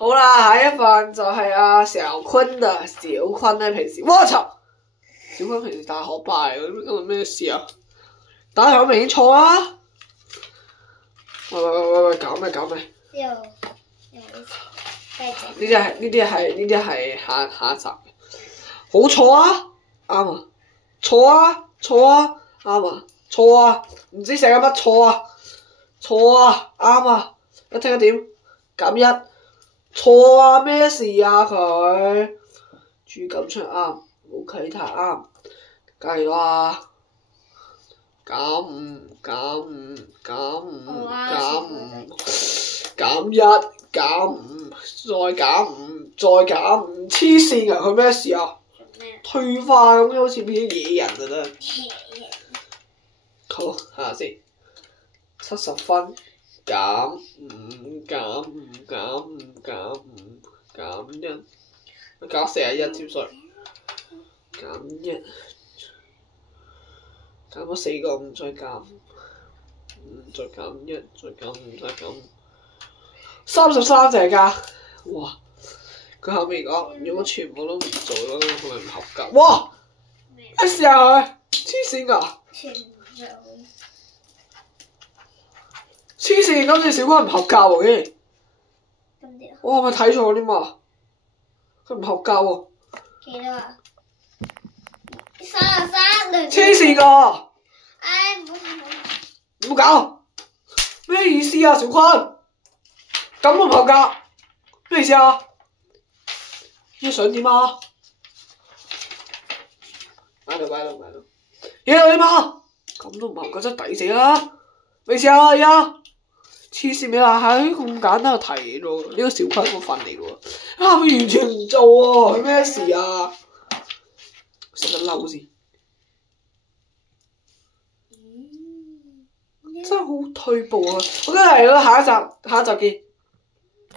好啦，下一份就係阿小坤的。小坤咧平時，我操！小坤平時大學霸嚟嘅，今日咩事啊？打響明顯錯啊！喂，搞咩？又呢啲係下一集嘅。好錯啊！啱啊！錯啊！啱啊！錯啊！唔知寫緊乜錯啊！錯啊！啱啊！一聽一點減一。錯啊！咩事啊佢？注咁出啱，冇其他啱。加油啊！減5，減1，減5，再減5，再減5，黐線啊！佢咩事啊？退化咁樣，好似變咗野人啊真係。好，睇下先。70分，減5，減1，加41添衰。減1，減咗4個5，再減5，再減1，再減5，再減5。33隻加，哇！佢後面講，如果全部都唔做咯，佢咪唔合格。哇！咩事啊佢？黐線㗎！黐線，今次小坤唔合格喎竟然。我係咪睇錯添啊？佢唔合格喎。幾多啊？33。黐線㗎！唉，唔好搞！咩意思啊，小坤？咁都唔合格？咩意思啊？你想點啊？擺度。嘢啊點啊？咁都唔合格真係抵死啦！咩意思啊而家？黐線咩啊？係咁簡單嘅題咯，呢個小坤個份嚟嘅喎。佢完全唔做喎，佢咩事啊？食得嬲先。真係好退步啊！我真係下一集見。